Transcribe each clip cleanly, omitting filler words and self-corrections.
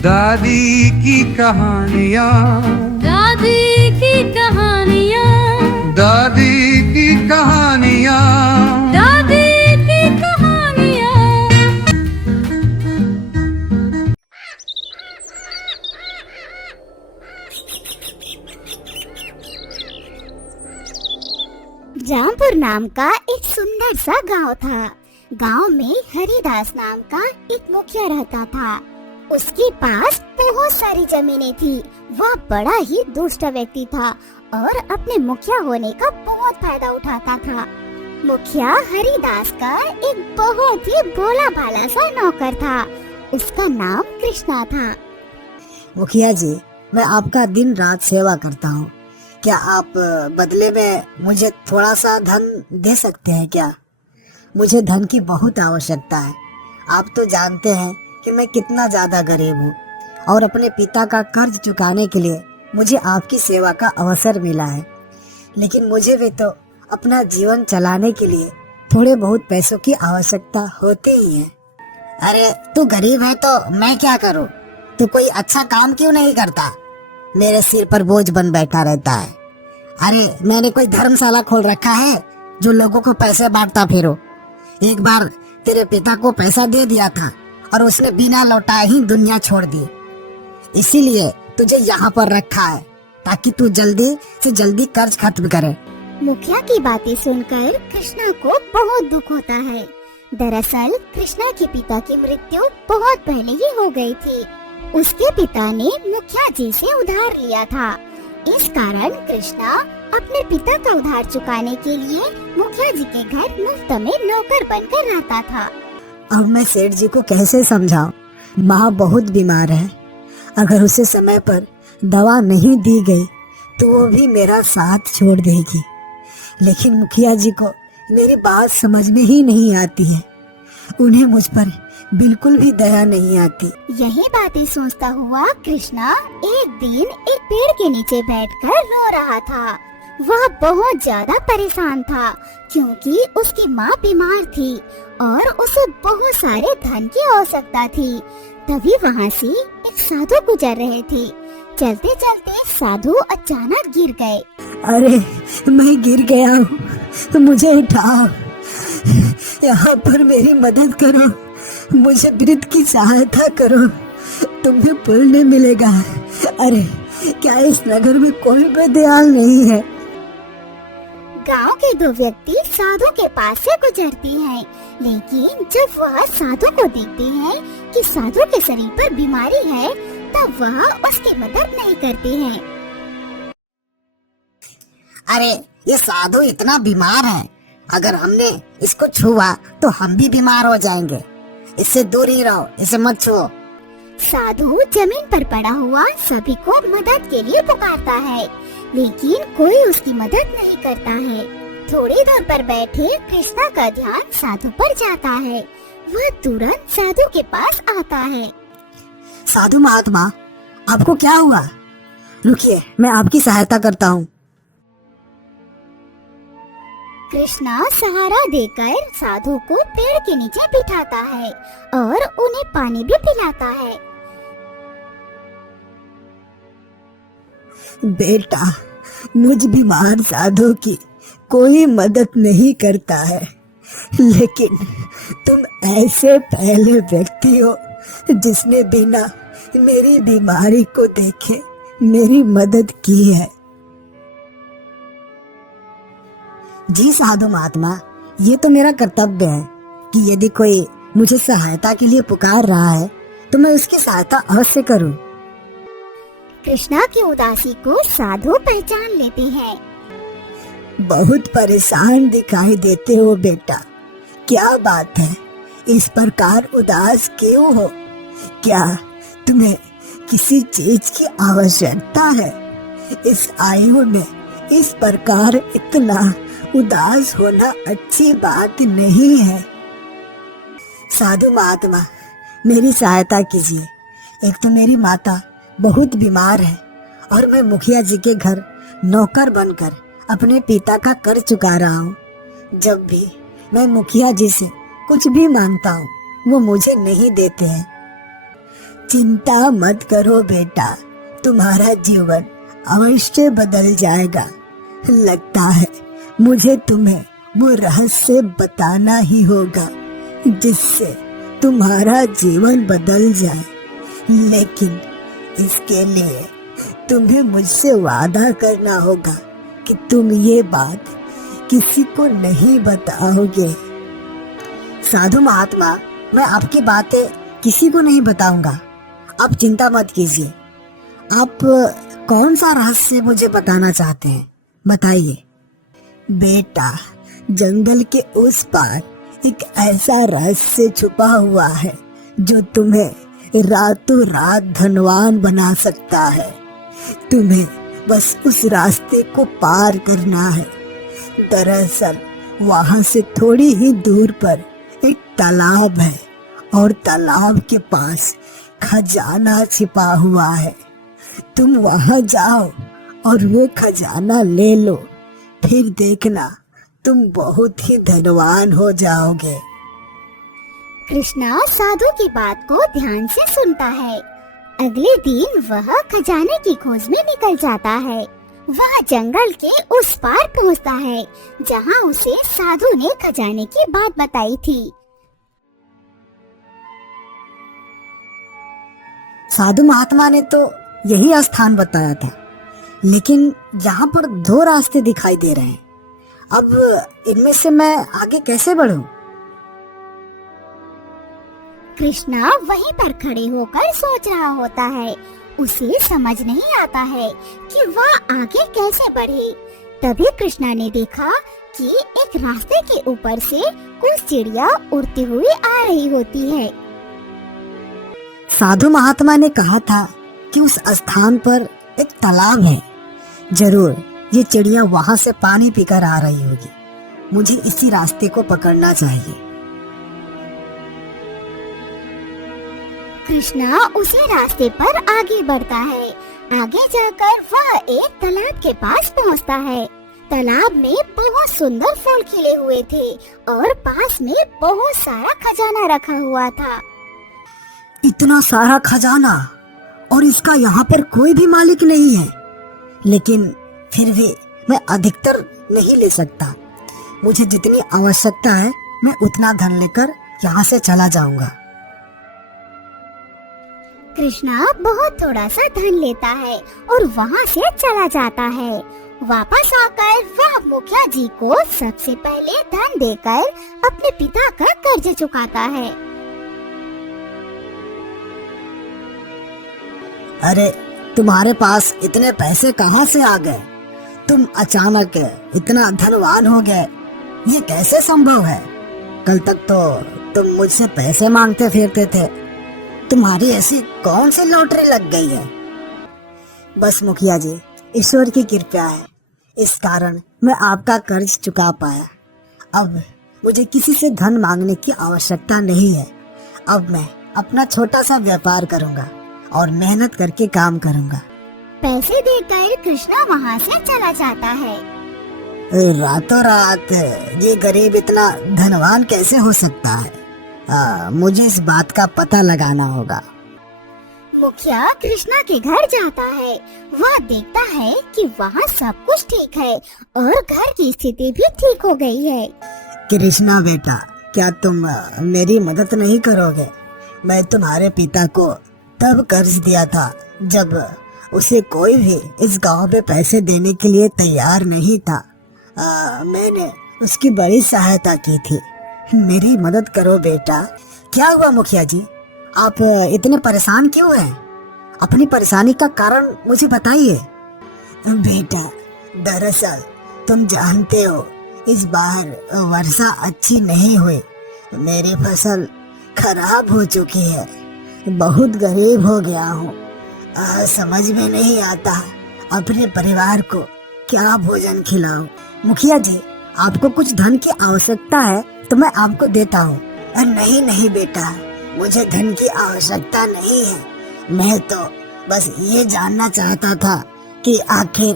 दादी की कहानियाँ, दादी की कहानियाँ, दादी की कहानियाँ, दादी की कहानियाँ। रामपुर नाम का एक सुंदर सा गांव था। गांव में हरिदास नाम का एक मुखिया रहता था। उसके पास बहुत सारी जमीनें थी। वह बड़ा ही दुष्ट व्यक्ति था और अपने मुखिया होने का बहुत फायदा उठाता था। मुखिया हरिदास का एक बहुत ही भोला भाला सा नौकर था। उसका नाम कृष्णा था। मुखिया जी, मैं आपका दिन रात सेवा करता हूँ। क्या आप बदले में मुझे थोड़ा सा धन दे सकते हैं क्या? मुझे धन की बहुत आवश्यकता है। आप तो जानते हैं कि मैं कितना ज़्यादा गरीब हूँ और अपने पिता का कर्ज चुकाने के लिए मुझे आपकी सेवा का अवसर मिला है, लेकिन मुझे भी तो अपना जीवन चलाने के लिए थोड़े बहुत पैसों की आवश्यकता होती ही है। अरे तू गरीब है तो मैं क्या करूँ? तू कोई अच्छा काम क्यों नहीं करता? मेरे सिर पर बोझ बन बैठा रहता है। अरे मैंने कोई धर्मशाला खोल रखा है जो लोगों को पैसे बांटता फिरो। एक बार तेरे पिता को पैसा दे दिया था और उसने बिना लौटाए ही दुनिया छोड़ दी। इसीलिए तुझे यहाँ पर रखा है ताकि तू जल्दी से जल्दी कर्ज खत्म करे। मुखिया की बातें सुनकर कृष्णा को बहुत दुख होता है। दरअसल कृष्णा के पिता की मृत्यु बहुत पहले ही हो गई थी। उसके पिता ने मुखिया जी से उधार लिया था। इस कारण कृष्णा अपने पिता का उधार चुकाने के लिए मुखिया जी के घर मुफ्त में नौकर बनकर रहता था। अब मैं सेठ जी को कैसे समझाऊं? माँ बहुत बीमार है। अगर उसे समय पर दवा नहीं दी गई तो वो भी मेरा साथ छोड़ देगी। लेकिन मुखिया जी को मेरी बात समझ में ही नहीं आती है। उन्हें मुझ पर बिल्कुल भी दया नहीं आती। यही बातें सोचता हुआ कृष्णा एक दिन एक पेड़ के नीचे बैठकर रो रहा था। वह बहुत ज्यादा परेशान था क्योंकि उसकी माँ बीमार थी और उसे बहुत सारे धन की आवश्यकता थी। तभी वहाँ से एक साधु गुजर रहे थे। चलते चलते साधु अचानक गिर गए। अरे मैं गिर गया हूँ, तो मुझे उठाओ। यहाँ पर मेरी मदद करो। मुझे वृद्ध की सहायता करो। तुम्हें पुण्य मिलेगा। अरे क्या इस नगर में कोई भी दयाल नहीं है? गांव के दो व्यक्ति साधु के पास से गुजरते हैं, लेकिन जब वह साधु को देखते हैं कि साधु के शरीर पर बीमारी है, तब वह उसकी मदद नहीं करते हैं। अरे ये साधु इतना बीमार है, अगर हमने इसको छुआ तो हम भी बीमार हो जाएंगे। इससे दूर ही रहो, इसे मत छुओ। साधु जमीन पर पड़ा हुआ सभी को मदद के लिए पुकारता है, लेकिन कोई उसकी मदद नहीं करता है। थोड़ी दूर पर बैठे कृष्णा का ध्यान साधु पर जाता है। वह तुरंत साधु के पास आता है। साधु महात्मा, आपको क्या हुआ? रुकिए, मैं आपकी सहायता करता हूँ। कृष्णा सहारा देकर साधु को पेड़ के नीचे बिठाता है और उन्हें पानी भी पिलाता है। बेटा, मुझ बीमार साधु की कोई मदद नहीं करता है, लेकिन तुम ऐसे पहले व्यक्ति हो जिसने बिना मेरी बीमारी को देखे मेरी मदद की है। जी साधु महात्मा, ये तो मेरा कर्तव्य है कि यदि कोई मुझे सहायता के लिए पुकार रहा है तो मैं उसकी सहायता अवश्य करूं। कृष्णा की उदासी को साधु पहचान लेते हैं। बहुत परेशान दिखाई देते हो बेटा, क्या बात है? इस प्रकार उदास क्यों हो? क्या तुम्हें किसी चीज की आवश्यकता है? इस आयु में इस प्रकार इतना उदास होना अच्छी बात नहीं है। साधु महात्मा, मेरी सहायता कीजिए। एक तो मेरी माता बहुत बीमार है और मैं मुखिया जी के घर नौकर बनकर अपने पिता का कर्ज चुका रहा हूँ। जब भी मैं मुखिया जी से कुछ भी मांगता हूँ वो मुझे नहीं देते हैं। चिंता मत करो बेटा, तुम्हारा जीवन अवश्य बदल जाएगा। लगता है मुझे तुम्हें वो रहस्य बताना ही होगा जिससे तुम्हारा जीवन बदल जाए, लेकिन इसके लिए तुम्हें मुझसे वादा करना होगा कि तुम ये बात किसी को नहीं बताओगे। साधु महात्मा, मैं आपकी बातें किसी को नहीं बताऊंगा, आप चिंता मत कीजिए। आप कौन सा रहस्य मुझे बताना चाहते हैं, बताइए। बेटा, जंगल के उस पार एक ऐसा रहस्य छुपा हुआ है जो तुम्हें रातों रात धनवान बना सकता है। तुम्हें बस उस रास्ते को पार करना है। दरअसल वहां से थोड़ी ही दूर पर एक तालाब है और तालाब के पास खजाना छिपा हुआ है। तुम वहां जाओ और वो खजाना ले लो, फिर देखना तुम बहुत ही धनवान हो जाओगे। कृष्णा साधु की बात को ध्यान से सुनता है। अगले दिन वह खजाने की खोज में निकल जाता है। वह जंगल के उस पार पहुंचता है जहां उसे साधु ने खजाने की बात बताई थी। साधु महात्मा ने तो यही स्थान बताया था, लेकिन यहाँ पर दो रास्ते दिखाई दे रहे हैं। अब इनमें से मैं आगे कैसे बढ़ूं? कृष्णा वहीं पर खड़े होकर सोच रहा होता है। उसे समझ नहीं आता है कि वह आगे कैसे बढ़े। तभी कृष्णा ने देखा कि एक रास्ते के ऊपर से कुछ चिड़िया उड़ती हुई आ रही होती है। साधु महात्मा ने कहा था कि उस स्थान पर एक तालाब है। जरूर ये चिड़िया वहां से पानी पीकर आ रही होगी। मुझे इसी रास्ते को पकड़ना चाहिए। कृष्णा उसी रास्ते पर आगे बढ़ता है। आगे जाकर वह एक तालाब के पास पहुंचता है। तालाब में बहुत सुंदर फूल खिले हुए थे और पास में बहुत सारा खजाना रखा हुआ था। इतना सारा खजाना, और इसका यहाँ पर कोई भी मालिक नहीं है। लेकिन फिर भी मैं अधिकतर नहीं ले सकता। मुझे जितनी आवश्यकता है मैं उतना धन लेकर यहाँ से चला जाऊंगा। कृष्णा बहुत थोड़ा सा धन लेता है और वहाँ से चला जाता है। वापस आकर वह मुखिया जी को सबसे पहले धन देकर अपने पिता का कर्ज चुकाता है। अरे, तुम्हारे पास इतने पैसे कहाँ से आ गए? तुम अचानक इतना धनवान हो गए, ये कैसे संभव है? कल तक तो तुम मुझसे पैसे मांगते फिरते थे। तुम्हारी ऐसी कौन सी लॉटरी लग गई है? बस मुखिया जी, ईश्वर की कृपा है, इस कारण मैं आपका कर्ज चुका पाया। अब मुझे किसी से धन मांगने की आवश्यकता नहीं है। अब मैं अपना छोटा सा व्यापार करूंगा और मेहनत करके काम करूंगा। पैसे देकर कृष्णा वहाँ से चला जाता है। रातों रात ये गरीब इतना धनवान कैसे हो सकता है? मुझे इस बात का पता लगाना होगा। मुखिया कृष्णा के घर जाता है। वह देखता है कि वहाँ सब कुछ ठीक है और घर की स्थिति भी ठीक हो गई है। कृष्णा बेटा, क्या तुम मेरी मदद नहीं करोगे? मैं तुम्हारे पिता को तब कर्ज दिया था जब उसे कोई भी इस गांव में पैसे देने के लिए तैयार नहीं था। मैंने उसकी बड़ी सहायता की थी। मेरी मदद करो बेटा। क्या हुआ मुखिया जी, आप इतने परेशान क्यों हैं? अपनी परेशानी का कारण मुझे बताइए। बेटा, दरअसल तुम जानते हो इस बार वर्षा अच्छी नहीं हुई। मेरी फसल खराब हो चुकी है। बहुत गरीब हो गया हूँ। समझ में नहीं आता अपने परिवार को क्या भोजन खिलाऊं। मुखिया जी, आपको कुछ धन की आवश्यकता है तो मैं आपको देता हूँ। नहीं नहीं बेटा, मुझे धन की आवश्यकता नहीं है। मैं तो बस ये जानना चाहता था कि आखिर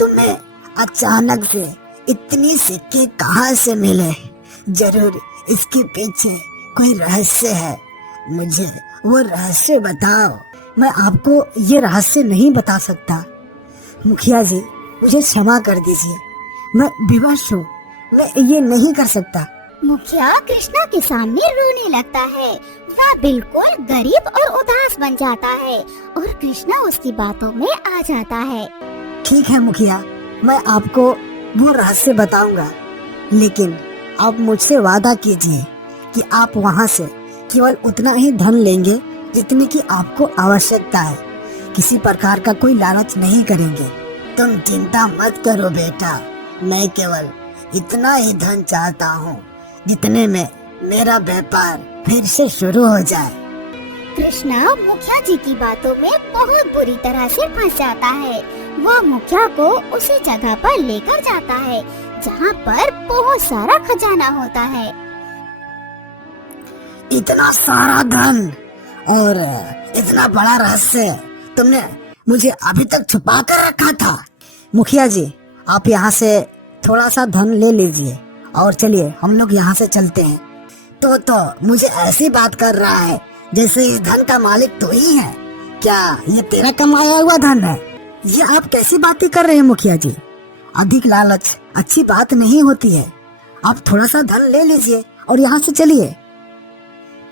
तुम्हें अचानक से इतनी सिक्के कहाँ से मिले। जरूर इसके पीछे कोई रहस्य है। मुझे वो रहस्य बताओ। मैं आपको ये रहस्य नहीं बता सकता। मुखिया जी, मुझे क्षमा कर दीजिए, मैं विवश हूँ, मैं ये नहीं कर सकता। मुखिया कृष्णा के सामने रोने लगता है। वह बिल्कुल गरीब और उदास बन जाता है और कृष्णा उसकी बातों में आ जाता है। ठीक है मुखिया, मैं आपको वो रहस्य बताऊंगा, लेकिन आप मुझसे वादा कीजिए कि आप वहाँ से केवल उतना ही धन लेंगे जितने की आपको आवश्यकता है। किसी प्रकार का कोई लालच नहीं करेंगे। तुम चिंता मत करो बेटा, मैं केवल इतना ही धन चाहता हूँ जितने में मेरा व्यापार फिर से शुरू हो जाए। कृष्णा मुखिया जी की बातों में बहुत बुरी तरह से फंस जाता है। वह मुखिया को उसी जगह पर लेकर जाता है जहाँ पर बहुत सारा खजाना होता है। इतना सारा धन और इतना बड़ा रहस्य तुमने मुझे अभी तक छुपा कर रखा था। मुखिया जी, आप यहाँ से थोड़ा सा धन ले लीजिए और चलिए हम लोग यहाँ से चलते हैं। तो मुझे ऐसी बात कर रहा है जैसे इस धन का मालिक तो ही है। क्या ये तेरा कमाया हुआ धन है? ये आप कैसी बातें कर रहे हैं मुखिया जी? अधिक लालच अच्छी बात नहीं होती है। आप थोड़ा सा धन ले लीजिए और यहाँ से चलिए।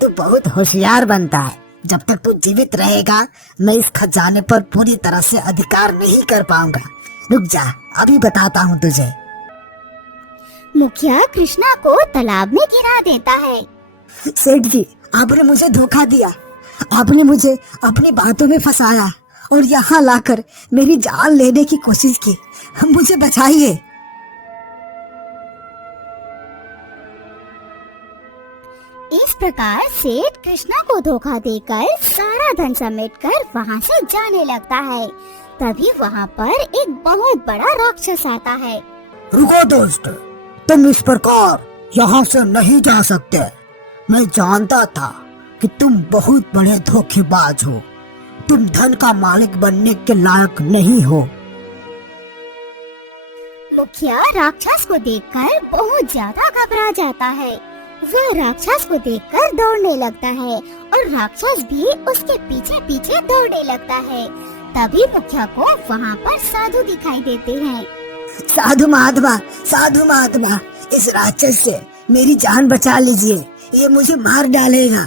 तू बहुत होशियार बनता है। जब तक तू जीवित रहेगा मैं इस खजाने पर पूरी तरह से अधिकार नहीं कर पाऊंगा। रुक जा, अभी बताता हूँ तुझे। मुखिया कृष्णा को तालाब में गिरा देता है। सेठ जी, आपने मुझे धोखा दिया। आपने मुझे अपनी बातों में फंसाया और यहाँ लाकर मेरी जान लेने की कोशिश की। मुझे बचाइए। इस प्रकार सेठ कृष्णा को धोखा देकर सारा धन समेटकर वहाँ से जाने लगता है। तभी वहाँ पर एक बहुत बड़ा राक्षस आता है। रुको दोस्त, तुम इस प्रकार यहाँ से नहीं जा सकते। मैं जानता था कि तुम बहुत बड़े धोखेबाज हो। तुम धन का मालिक बनने के लायक नहीं हो। मुखिया राक्षस को देखकर बहुत ज्यादा घबरा जाता है। वह राक्षस को देखकर दौड़ने लगता है और राक्षस भी उसके पीछे पीछे दौड़ने लगता है। तभी मुखिया को वहाँ पर साधु दिखाई देते हैं। साधु महात्मा, साधु महात्मा, इस राक्षस से मेरी जान बचा लीजिए, ये मुझे मार डालेगा।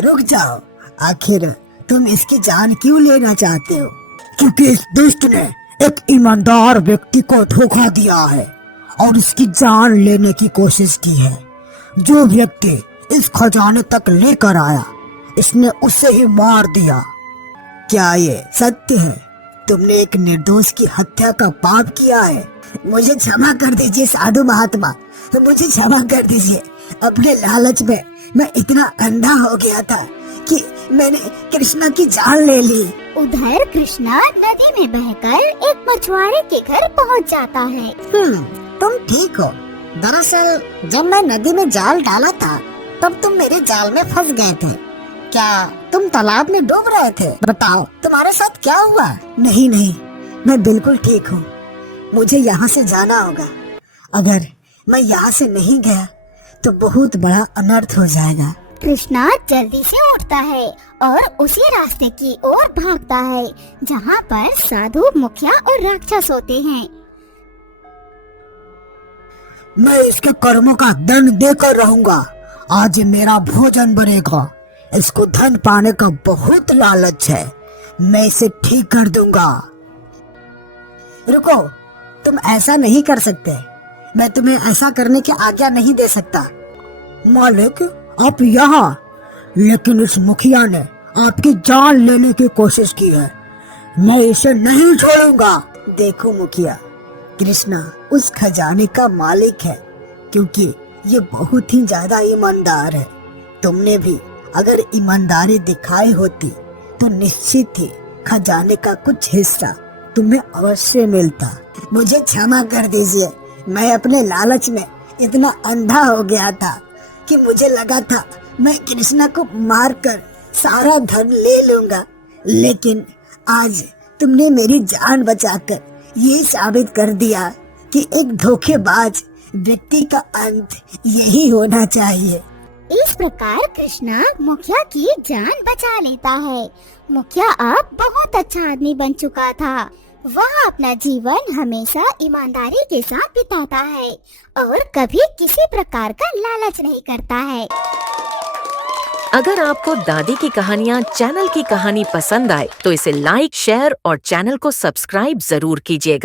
रुक जाओ, आखिर तुम इसकी जान क्यों लेना चाहते हो? क्योंकि इस दुष्ट ने एक ईमानदार व्यक्ति को धोखा दिया है और इसकी जान लेने की कोशिश की है। जो व्यक्ति इस खजाने तक लेकर आया, इसने उसे ही मार दिया। क्या ये सत्य है? तुमने एक निर्दोष की हत्या का पाप किया है। मुझे क्षमा कर दीजिए साधु महात्मा, मुझे क्षमा कर दीजिए। अपने लालच में मैं इतना अंधा हो गया था कि मैंने कृष्णा की जान ले ली। उधर कृष्णा नदी में बहकर एक मछुआरे के घर पहुंच जाता है। तुम ठीक हो। दरअसल जब मैं नदी में जाल डाला था तब तुम मेरे जाल में फंस गए थे। क्या तुम तालाब में डूब रहे थे? बताओ तुम्हारे साथ क्या हुआ? नहीं नहीं, मैं बिल्कुल ठीक हूँ। मुझे यहाँ से जाना होगा। अगर मैं यहाँ से नहीं गया तो बहुत बड़ा अनर्थ हो जाएगा। कृष्णा जल्दी से उठता है और उसी रास्ते की ओर भागता है जहाँ पर साधु, मुखिया और राक्षस होते हैं। मैं इसके कर्मों का दंड देकर रहूंगा। आज मेरा भोजन बनेगा। इसको धन पाने का बहुत लालच है। मैं इसे ठीक कर दूंगा। रुको, तुम ऐसा नहीं कर सकते। मैं तुम्हें ऐसा करने की आज्ञा नहीं दे सकता। मालिक, आप यहाँ, लेकिन इस मुखिया ने आपकी जान लेने की कोशिश की है। मैं इसे नहीं छोड़ूंगा। देखो मुखिया, कृष्णा उस खजाने का मालिक है क्योंकि ये बहुत ही ज्यादा ईमानदार है। तुमने भी अगर ईमानदारी दिखाई होती तो निश्चित ही खजाने का कुछ हिस्सा तुम्हें अवश्य मिलता। मुझे क्षमा कर दीजिए। मैं अपने लालच में इतना अंधा हो गया था कि मुझे लगा था मैं कृष्णा को मारकर सारा धन ले लूंगा, लेकिन आज तुमने मेरी जान बचाकर ये साबित कर दिया कि एक धोखेबाज व्यक्ति का अंत यही होना चाहिए। इस प्रकार कृष्णा मुखिया की जान बचा लेता है। मुखिया अब बहुत अच्छा आदमी बन चुका था। वह अपना जीवन हमेशा ईमानदारी के साथ बिताता है और कभी किसी प्रकार का लालच नहीं करता है। अगर आपको दादी की कहानियाँ चैनल की कहानी पसंद आए तो इसे लाइक, शेयर और चैनल को सब्सक्राइब जरूर कीजिएगा।